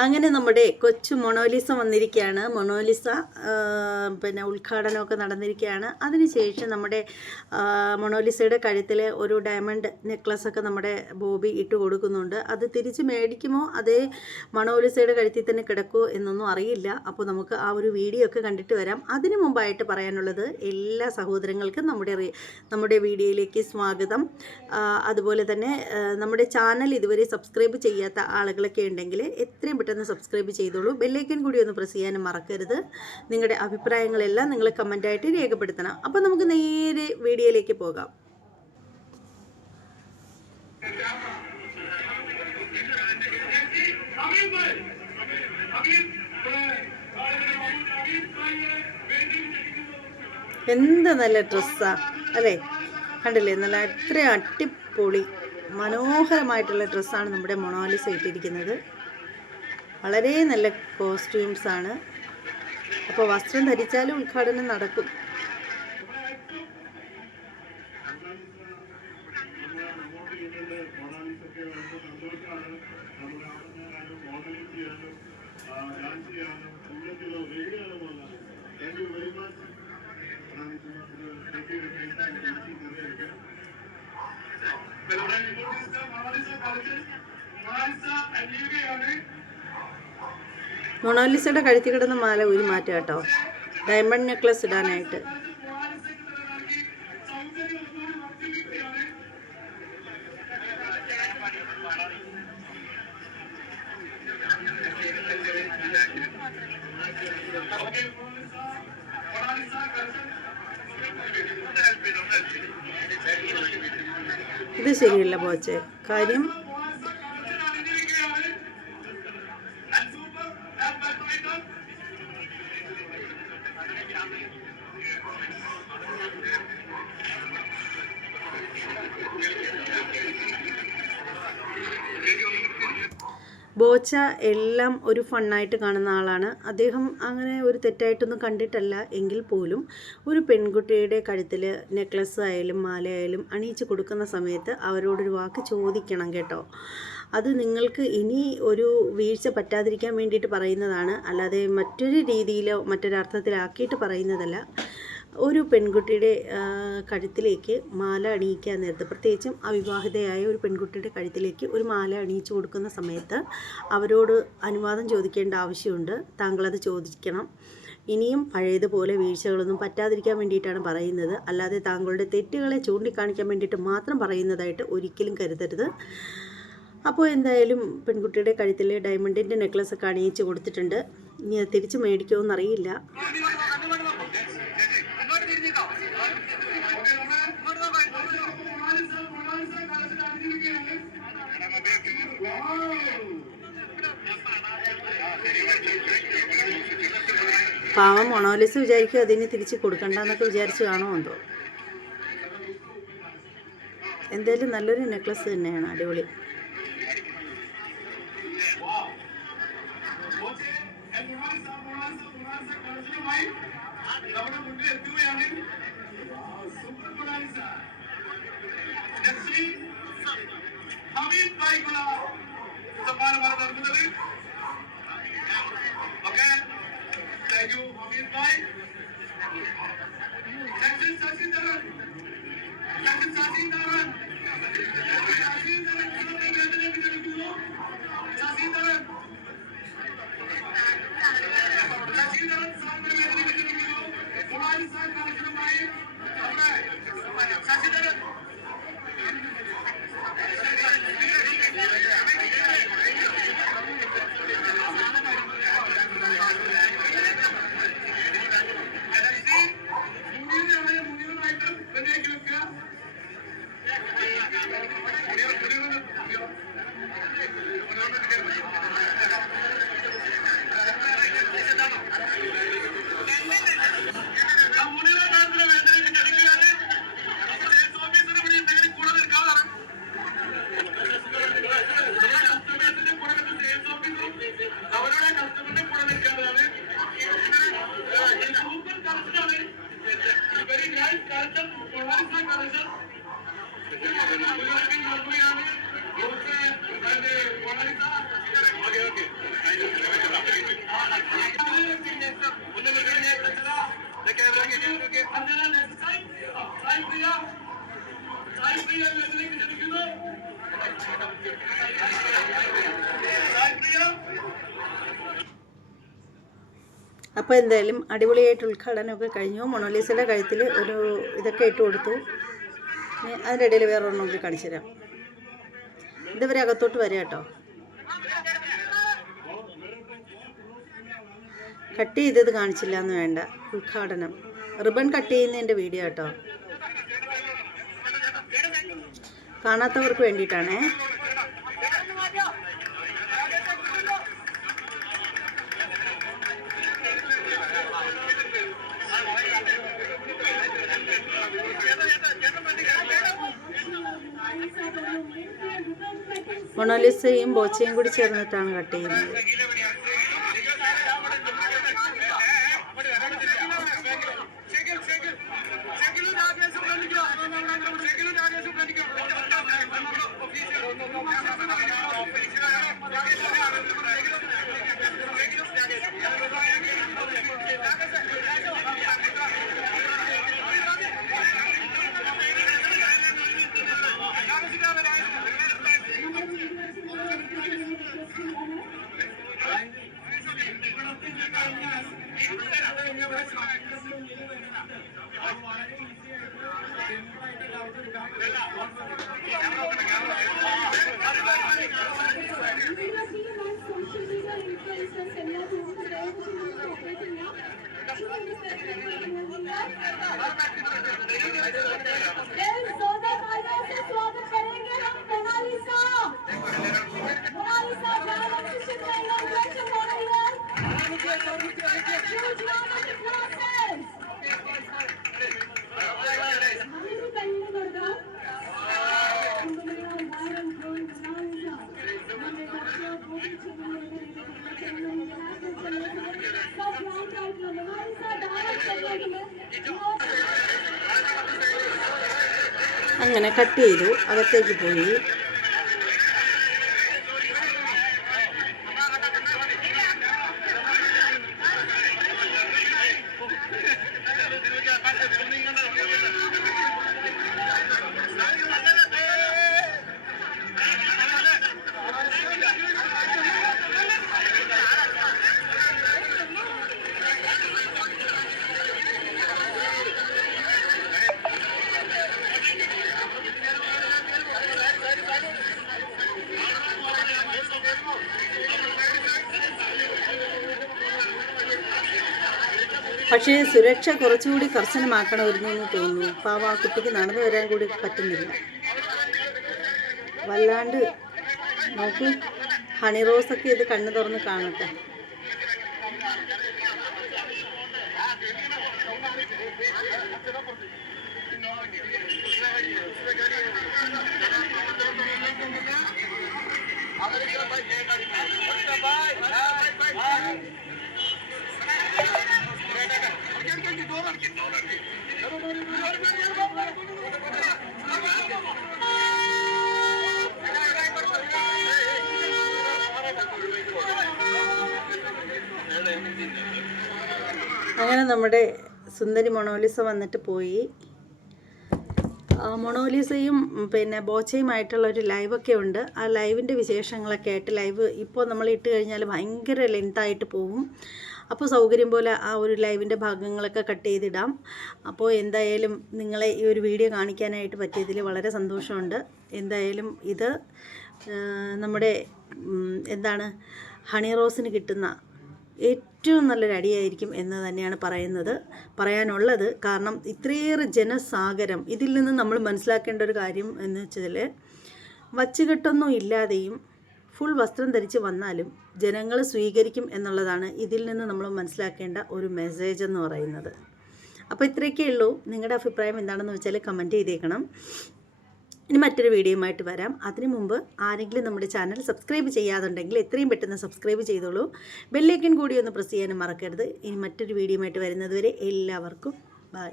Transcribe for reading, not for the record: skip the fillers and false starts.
അങ്ങനെ നമ്മുടെ കൊച്ചു മൊണോലിസ വന്നിരിക്കുകയാണ്. മൊണോലിസ പിന്നെ ഉദ്ഘാടനമൊക്കെ നടന്നിരിക്കുകയാണ്. അതിനുശേഷം നമ്മുടെ മൊണോലിസയുടെ കഴുത്തിൽ ഒരു ഡയമണ്ട് നെക്ലസ്സൊക്കെ നമ്മുടെ ബോബി ഇട്ട് കൊടുക്കുന്നുണ്ട്. അത് തിരിച്ച് മേടിക്കുമോ അതേ മൊണോലിസയുടെ കഴുത്തിൽ തന്നെ കിടക്കുമോ എന്നൊന്നും അറിയില്ല. അപ്പോൾ നമുക്ക് ആ ഒരു വീഡിയോ ഒക്കെ കണ്ടിട്ട് വരാം. അതിനു മുമ്പായിട്ട് പറയാനുള്ളത്, എല്ലാ സഹോദരങ്ങൾക്കും നമ്മുടെ വീഡിയോയിലേക്ക് സ്വാഗതം. അതുപോലെ തന്നെ നമ്മുടെ ചാനൽ ഇതുവരെ സബ്സ്ക്രൈബ് ചെയ്യാത്ത ആളുകളൊക്കെ ഉണ്ടെങ്കിൽ എത്രയും പെട്ടെന്ന് സബ്സ്ക്രൈബ് ചെയ്തോളൂ. ബെല്ലൈക്കൻ കൂടി ഒന്ന് പ്രസ് ചെയ്യാനും മറക്കരുത്. നിങ്ങളുടെ അഭിപ്രായങ്ങളെല്ലാം നിങ്ങൾ കമൻ്റായിട്ട് രേഖപ്പെടുത്തണം. അപ്പോൾ നമുക്ക് നേരെ വീഡിയോയിലേക്ക് പോകാം. എന്ത് നല്ല ഡ്രസ്സാ അല്ലേ, കണ്ടില്ലേ? നല്ല അത്രയും അടിപൊളി മനോഹരമായിട്ടുള്ള ഡ്രസ്സാണ് നമ്മുടെ മൊണാലിസ ഇട്ടിരിക്കുന്നത്. വളരെ നല്ല കോസ്റ്റ്യൂംസാണ്. അപ്പോൾ വസ്ത്രം ധരിച്ചാലും ഉദ്ഘാടനം നടക്കും. മൊണാലിസയുടെ കഴുത്തിൽ കിടന്ന മാല ഒരു മാറ്റം കേട്ടോ, ഡയമണ്ട് നെക്ലസ് ഇടാനായിട്ട്. ഇത് ശരിയല്ല പോച്ചേ, കാര്യം ബോച്ച എല്ലാം ഒരു ഫണ്ണായിട്ട് കാണുന്ന ആളാണ് അദ്ദേഹം. അങ്ങനെ ഒരു തെറ്റായിട്ടൊന്നും കണ്ടിട്ടല്ല എങ്കിൽ പോലും ഒരു പെൺകുട്ടിയുടെ കഴുത്തിൽ നെക്ലസ് ആയാലും മാലയായാലും അണിയിച്ച് കൊടുക്കുന്ന സമയത്ത് അവരോടൊരു വാക്ക് ചോദിക്കണം കേട്ടോ. അത് നിങ്ങൾക്ക് ഇനി ഒരു വീഴ്ച പറ്റാതിരിക്കാൻ വേണ്ടിയിട്ട് പറയുന്നതാണ്, അല്ലാതെ മറ്റൊരു രീതിയിലോ മറ്റൊരർത്ഥത്തിലാക്കിയിട്ട് പറയുന്നതല്ല. ഒരു പെൺകുട്ടിയുടെ കഴുത്തിലേക്ക് മാല അണിയിക്കാൻ നേരത്ത്, പ്രത്യേകിച്ചും അവിവാഹിതയായ ഒരു പെൺകുട്ടിയുടെ കഴുത്തിലേക്ക് ഒരു മാല അണിയിച്ചു കൊടുക്കുന്ന സമയത്ത് അവരോട് അനുവാദം ചോദിക്കേണ്ട ആവശ്യമുണ്ട്. താങ്കളത് ചോദിക്കണം. ഇനിയും പഴയതുപോലെ വീഴ്ചകളൊന്നും പറ്റാതിരിക്കാൻ വേണ്ടിയിട്ടാണ് പറയുന്നത്, അല്ലാതെ താങ്കളുടെ തെറ്റുകളെ ചൂണ്ടിക്കാണിക്കാൻ വേണ്ടിയിട്ട് മാത്രം പറയുന്നതായിട്ട് ഒരിക്കലും കരുതരുത്. അപ്പോൾ എന്തായാലും പെൺകുട്ടിയുടെ കഴുത്തിൽ ഡയമണ്ടിൻ്റെ നെക്ലസ്സൊക്കെ അണിയിച്ച് കൊടുത്തിട്ടുണ്ട്. ഇനി അത് തിരിച്ച് മേടിക്കുമോ എന്നറിയില്ല. പാവം മൊണാലിസ വിചാരിക്കും അതിന് തിരിച്ച് കൊടുക്കണ്ടെന്നൊക്കെ വിചാരിച്ച് കാണുമോ എന്തോ. എന്തായാലും നല്ലൊരു നെക്ലസ് തന്നെയാണ്, അടിപൊളി. അപ്പോൾ എന്തായാലും അടിപൊളിയായിട്ട് ഉദ്ഘാടനമൊക്കെ കഴിഞ്ഞു. മൊണാലിസയുടെ കഴുത്തിൽ ഒരു ഇതൊക്കെ ഇട്ട് കൊടുത്തു. അതിൻ്റെ ഇടയിൽ വേറെ ഒരെണ്ണം കൂടി കാണിച്ചു തരാം. ഇതുവരെ അകത്തോട്ട് വരിക കേട്ടോ. കട്ട് ചെയ്തത് കാണിച്ചില്ല എന്ന് വേണ്ട. ഉദ്ഘാടനം റിബൺ കട്ട് ചെയ്യുന്നതിൻ്റെ വീഡിയോ കേട്ടോ. കാണാത്തവർക്ക് വേണ്ടിയിട്ടാണേ. മൊണാലിസയും ബോച്ചയും കൂടി ചേർന്നിട്ടാണ് കട്ട് ചെയ്യുന്നത്. അങ്ങനെ കട്ട് ചെയ്തു, അകത്തേക്ക് പോയി. പക്ഷേ സുരക്ഷ കുറച്ചുകൂടി കർശനമാക്കണമായിരുന്നു എന്ന് തോന്നുന്നു. പാവം ആ കുട്ടിക്ക് നടന്നു വരാൻ കൂടി പറ്റുന്നില്ല. വല്ലാണ്ട് നോക്കി. ഹണി റോസൊക്കെ ഇത് കണ്ണു തുറന്ന് കാണട്ടെ. അങ്ങനെ നമ്മുടെ സുന്ദരി മൊണാലിസ വന്നിട്ട് പോയി. മൊണാലിസയും പിന്നെ ബോച്ചയുമായിട്ടുള്ള ഒരു ലൈവൊക്കെ ഉണ്ട്. ആ ലൈവിൻ്റെ വിശേഷങ്ങളൊക്കെ ആയിട്ട് ലൈവ് ഇപ്പോൾ നമ്മൾ ഇട്ട് കഴിഞ്ഞാൽ ഭയങ്കര ലെങ്തായിട്ട് പോകും. അപ്പോൾ സൗകര്യം പോലെ ആ ഒരു ലൈവിൻ്റെ ഭാഗങ്ങളൊക്കെ കട്ട് ചെയ്തിടാം. അപ്പോൾ എന്തായാലും നിങ്ങളെ ഈ ഒരു വീഡിയോ കാണിക്കാനായിട്ട് പറ്റിയതിൽ വളരെ സന്തോഷമുണ്ട്. എന്തായാലും ഇത് നമ്മുടെ എന്താണ് ഹണി റോസിന് കിട്ടുന്ന ഏറ്റവും നല്ലൊരു അടിയായിരിക്കും എന്ന് തന്നെയാണ് പറയാനുള്ളത്. കാരണം ഇത്രയേറെ ജനസാഗരം. ഇതിൽ നിന്ന് നമ്മൾ മനസ്സിലാക്കേണ്ട ഒരു കാര്യം എന്ന് വെച്ചാൽ വച്ചുകെട്ടൊന്നും ഇല്ലാതെയും ഫുൾ വസ്ത്രം ധരിച്ച് വന്നാലും ജനങ്ങൾ സ്വീകരിക്കും എന്നുള്ളതാണ് ഇതിൽ നിന്ന് നമ്മൾ മനസ്സിലാക്കേണ്ട ഒരു മെസ്സേജ് എന്ന് പറയുന്നത്. അപ്പോൾ ഇത്രയൊക്കെ ഉള്ളൂ. നിങ്ങളുടെ അഭിപ്രായം എന്താണെന്ന് വെച്ചാൽ കമൻറ്റ് ചെയ്തേക്കണം. ഇനി മറ്റൊരു വീഡിയോയുമായിട്ട് വരാം. അതിനു മുമ്പ് ആരെങ്കിലും നമ്മുടെ ചാനൽ സബ്സ്ക്രൈബ് ചെയ്യാതുണ്ടെങ്കിൽ എത്രയും പെട്ടെന്ന് സബ്സ്ക്രൈബ് ചെയ്തോളൂ. ബെല്ലൈക്കൻ കൂടി ഒന്ന് പ്രസ് ചെയ്യാനും മറക്കരുത്. ഇനി മറ്റൊരു വീഡിയോയുമായിട്ട് വരുന്നത് വരെ എല്ലാവർക്കും ബൈ.